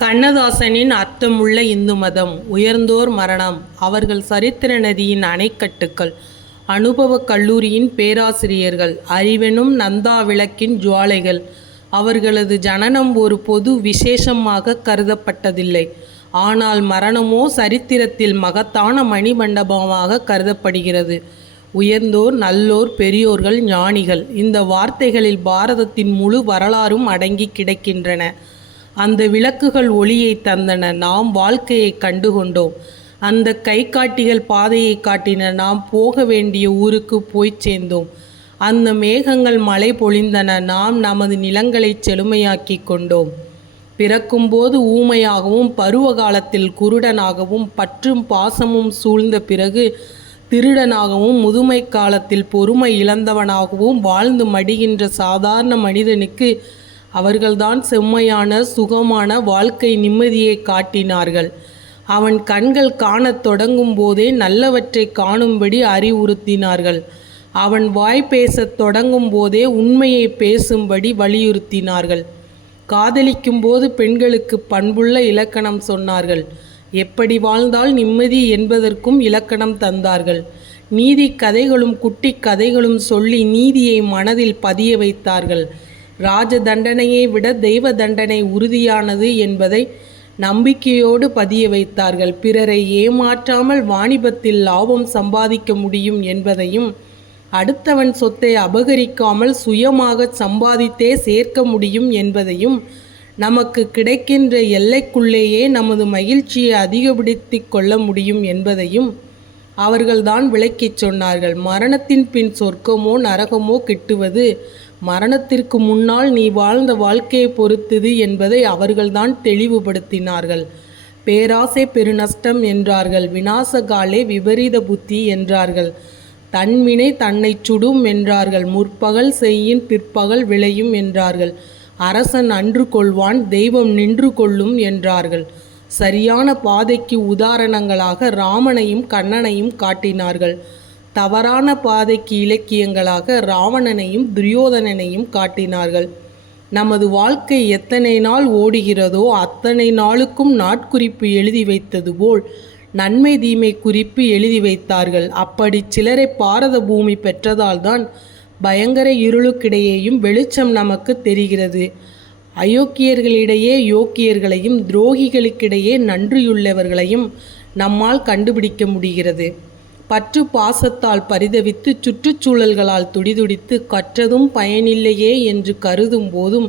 கண்ணதாசனின் அர்த்தமுள்ள இந்து மதம். உயர்ந்தோர் மரணம். அவர்கள் சரித்திர நதியின் அணைக்கட்டுக்கள். அனுபவக் கல்லூரியின் பேராசிரியர்கள். அறிவெனும் நந்தா விளக்கின் ஜுவாலைகள். அவர்களது ஜனனம் ஒரு பொது விசேஷமாக கருதப்பட்டதில்லை. ஆனால் மரணமோ சரித்திரத்தில் மகத்தான மணிமண்டபமாக கருதப்படுகிறது. உயர்ந்தோர், நல்லோர், பெரியோர்கள், ஞானிகள், இந்த வார்த்தைகளில் பாரதத்தின் முழு வரலாறும் அடங்கி கிடக்கின்றன. அந்த விளக்குகள் ஒளியை தந்தன. நாம் வாழ்க்கையை கண்டுகொண்டோம். அந்த கைகாட்டிகள் பாதையை காட்டின. நாம் போக வேண்டிய ஊருக்கு போய் சேர்ந்தோம். அந்த மேகங்கள் மழை பொழிந்தன. நாம் நமது நிலங்களை செழுமையாக்கி கொண்டோம். பிறக்கும்போது ஊமையாகவும், பருவ காலத்தில் குருடனாகவும், பற்றும் பாசமும் சூழ்ந்த பிறகு திருடனாகவும், முதுமை காலத்தில் பொறுமை இழந்தவனாகவும் வாழ்ந்து மடிகின்ற சாதாரண மனிதனுக்கு அவர்கள்தான் செம்மையான சுகமான வாழ்க்கை நிம்மதியை காட்டினார்கள். அவன் கண்கள் காணத் தொடங்கும் போதே நல்லவற்றை காணும்படி அறிவுறுத்தினார்கள். அவன் வாய் பேசத் தொடங்கும் போதே உண்மையை பேசும்படி வலியுறுத்தினார்கள். காதலிக்கும் போது பெண்களுக்கு பண்புள்ள இலக்கணம் சொன்னார்கள். எப்படி வாழ்ந்தால் நிம்மதி என்பதற்கும் இலக்கணம் தந்தார்கள். நீதி கதைகளும் குட்டி கதைகளும் சொல்லி நீதியை மனதில் பதிய வைத்தார்கள். ராஜ தண்டனையை விட தெய்வ தண்டனை உறுதியானது என்பதை நம்பிக்கையோடு பதிய வைத்தார்கள். பிறரை ஏமாற்றாமல் வாணிபத்தில் லாபம் சம்பாதிக்க முடியும் என்பதையும், அடுத்தவன் சொத்தை அபகரிக்காமல் சுயமாக சம்பாதித்தே சேர்க்க முடியும் என்பதையும், நமக்கு கிடைக்கின்ற எல்லைக்குள்ளேயே நமது மகிழ்ச்சியை அதிகப்படுத்தி கொள்ள முடியும் என்பதையும் அவர்கள்தான் விளக்கிச் சொன்னார்கள். மரணத்தின் பின் சொர்க்கமோ நரகமோ கிட்டுவது மரணத்திற்கு முன்னால் நீ வாழ்ந்த வாழ்க்கையை பொறுத்தது என்பதை அவர்கள்தான் தெளிவுபடுத்தினார்கள். பேராசை பெருநஷ்டம் என்றார்கள். விநாசகாலே விபரீத புத்தி என்றார்கள். தன்வினை தன்னை சுடும் என்றார்கள். முற்பகல் செய்யின் பிற்பகல் விளையும் என்றார்கள். அரசன் அன்று கொள்வான், தெய்வம் நின்று கொள்ளும் என்றார்கள். சரியான பாதைக்கு உதாரணங்களாக ராமனையும் கண்ணனையும் காட்டினார்கள். தவறான பாதைக்கு இலக்கியங்களாக ராவணனையும் துரியோதனனையும் காட்டினார்கள். நமது வாழ்க்கை எத்தனை நாள் ஓடுகிறதோ அத்தனை நாளுக்கும் நாட்குறிப்பு எழுதி வைத்தது போல் நன்மை தீமை குறிப்பு எழுதி வைத்தார்கள். அப்படி சிலரை பாரத பூமி பெற்றதால்தான் பயங்கர இருளுக்கிடையேயும் வெளிச்சம் நமக்கு தெரிகிறது. அயோக்கியர்களிடையே யோக்கியர்களையும், துரோகிகளுக்கிடையே நன்றியுள்ளவர்களையும் நம்மால் கண்டுபிடிக்க முடிகிறது. பற்று பாசத்தால் பரிதவித்து, சுற்றுச்சூழல்களால் துடிதுடித்து, கற்றதும் பயனில்லையே என்று கருதும் போதும்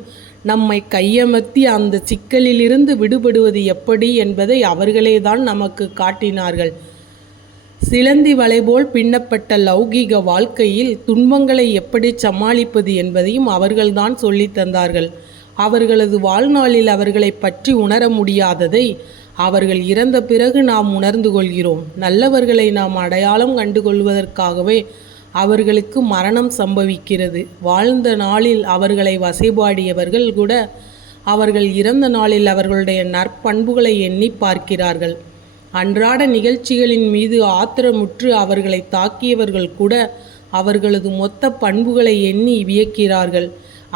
நம்மை கையமர்த்தி அந்த சிக்கலிலிருந்து விடுபடுவது எப்படி என்பதை அவர்களேதான் நமக்கு காட்டினார்கள். சிலந்தி வலைபோல் பின்னப்பட்ட லௌகீக வாழ்க்கையில் துன்பங்களை எப்படி சமாளிப்பது என்பதையும் அவர்கள்தான் சொல்லித் தந்தார்கள். அவர்களது வாழ்நாளில் அவர்களை பற்றி உணர முடியாததை அவர்கள் இறந்த பிறகு நாம் உணர்ந்து கொள்கிறோம். நல்லவர்களை நாம் அடையாளம் கண்டுகொள்வதற்காகவே அவர்களுக்கு மரணம் சம்பவிக்கிறது. வாழ்ந்த நாளில் அவர்களை வசைபாடியவர்கள் கூட அவர்கள் இறந்த நாளில் அவர்களுடைய நற்பண்புகளை எண்ணி பார்க்கிறார்கள். அன்றாட நிகழ்ச்சிகளின் மீது ஆத்திரமுற்று அவர்களை தாக்கியவர்கள் கூட அவர்களது மொத்த பண்புகளை எண்ணி வியக்கிறார்கள்.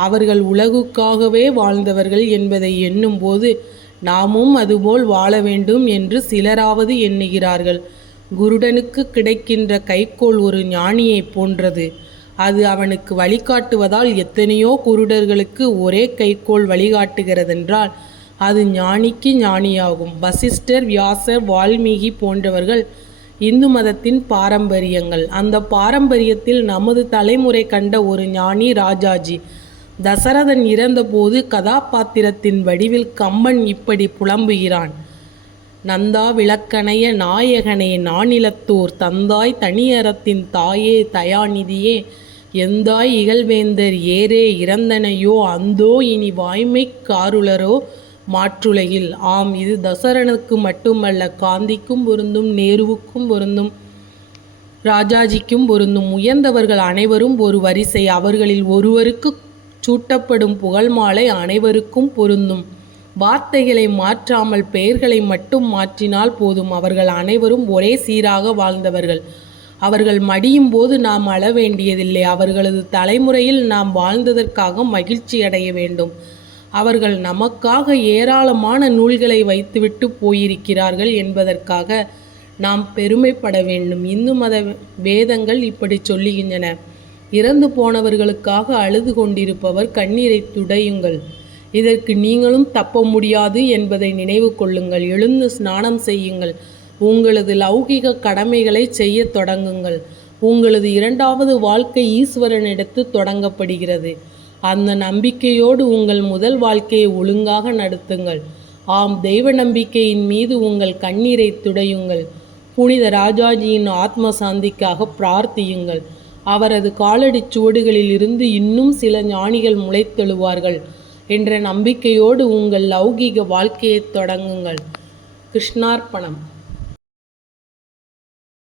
அவர்கள் உலகுக்காகவே வாழ்ந்தவர்கள் என்பதை எண்ணும்போது நாமும் அதுபோல் வாழ வேண்டும் என்று சிலராவது எண்ணுகிறார்கள். குருடனுக்கு கிடைக்கின்ற கைக்கோள் ஒரு ஞானியைப் போன்றது. அது அவனுக்கு வழிகாட்டுவதால் எத்தனையோ குருடர்களுக்கு ஒரே கைக்கோள் வழிகாட்டுகிறதென்றால் அது ஞானிக்கு ஞானியாகும். வசிஷ்டர், வியாசர், வால்மீகி போன்றவர்கள் இந்து மதத்தின் பாரம்பரியங்கள். அந்த பாரம்பரியத்தில் நமது தலைமுறை கண்ட ஒரு ஞானி ராஜாஜி. தசரதன் இறந்தபோது கதாபாத்திரத்தின் வடிவில் கம்பன் இப்படி புலம்புகிறான். நந்தா விளக்கணைய நாயகனே நானிலத்தோர் தந்தாய் தனியறத்தின் தாயே தயாநிதியே எந்தாய் இகழ்வேந்தர் ஏரே இறந்தனையோ அந்தோ இனி வாய்மை காருளரோ மாற்றுலகில். ஆம், இது தசரனுக்கு மட்டுமல்ல, காந்திக்கும் பொருந்தும், நேருவுக்கும் பொருந்தும், ராஜாஜிக்கும் பொருந்தும். உயர்ந்தவர்கள் அனைவரும் ஒரு வரிசை. அவர்களில் ஒருவருக்கு சூட்டப்படும் புகழ் மாலை அனைவருக்கும் பொருந்தும். வார்த்தைகளை மாற்றாமல் பெயர்களை மட்டும் மாற்றினால் போதும். அவர்கள் அனைவரும் ஒரே சீராக வாழ்ந்தவர்கள். அவர்கள் மடியும் போது நாம் அழ வேண்டியதில்லை. அவர்களது தலைமுறையில் நாம் வாழ்ந்ததற்காக மகிழ்ச்சி அடைய வேண்டும். அவர்கள் நமக்காக ஏராளமான நூல்களை வைத்துவிட்டு போயிருக்கிறார்கள் என்பதற்காக நாம் பெருமைப்பட வேண்டும். இந்து மத வேதங்கள் இப்படி சொல்லுகின்றன. இறந்து போனவர்களுக்காக அழுது கொண்டிருப்பவர் கண்ணீரை துடையுங்கள். இதற்கு நீங்களும் தப்ப முடியாது என்பதை நினைவு கொள்ளுங்கள். எழுந்து ஸ்நானம் செய்யுங்கள். உங்களது லௌகிக கடமைகளை செய்ய தொடங்குங்கள். உங்களது இரண்டாவது வாழ்க்கை ஈஸ்வரனிடத்து தொடங்கப்படுகிறது. அந்த நம்பிக்கையோடு உங்கள் முதல் வாழ்க்கையை ஒழுங்காக நடத்துங்கள். ஆம், தெய்வ நம்பிக்கையின் மீது உங்கள் கண்ணீரை துடையுங்கள். புனித ராஜாஜியின் ஆத்ம சாந்திக்காக பிரார்த்தியுங்கள். அவரது காலடி சுவடுகளில் இருந்து இன்னும் சில ஞானிகள் முளைத்தெழுவார்கள் என்ற நம்பிக்கையோடு உங்கள் லௌகீக வாழ்க்கையை தொடங்குங்கள். கிருஷ்ணார்ப்பணம்.